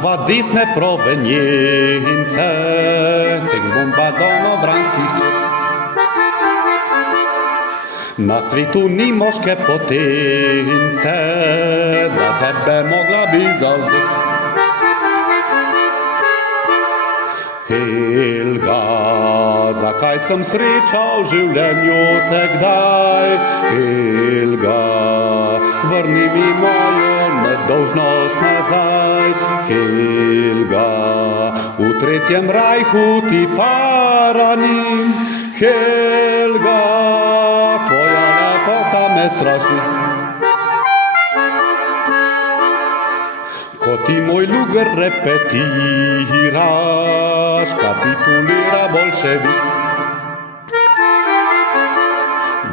Слава дисне провинінце, секс бомба до новранських чет. На світу ні мошке потинце, для тебе могла би завжди. Helga, zakaj sem sreča v življenju tekdaj? Helga, vrni mi mojo nedolžnost nazaj. Helga, v tretjem rajhu ti paranim. Helga, tvoja lepota me straši. Ko ti moj luger repetiraš, kapitulira bolševik.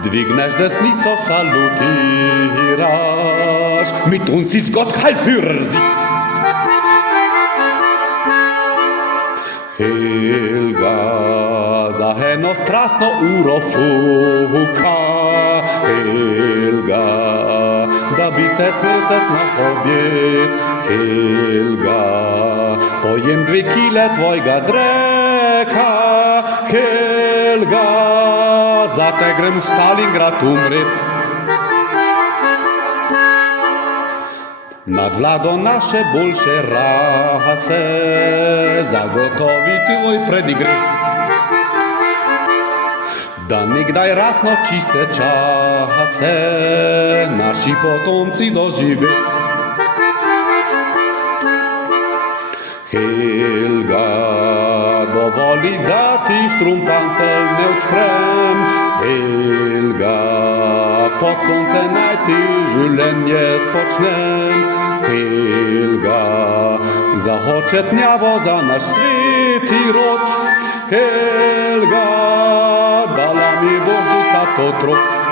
Dvigneš desnico, salutiraš, mit uns ist Gott kein Führer-Sieg. Helga, za eno strastno uro fuka. Helga, da bi te svetec na objed. Helga, pojem 2 kile tvojega dreka. Helga, za te grem v Stalingrad umret. Nad vlado naše boljše rase zagotovi tvoj predigre. Da nekdaj rasno čiste čase naši potomci dožive. Helga, dovoli, da ti štrumpantel ne odprem. Helga, pod sonce naj ti življenje spočnem. Helga, za hočetnjavo za naš sveti rod. Helga, dala mi boš ducat otrok.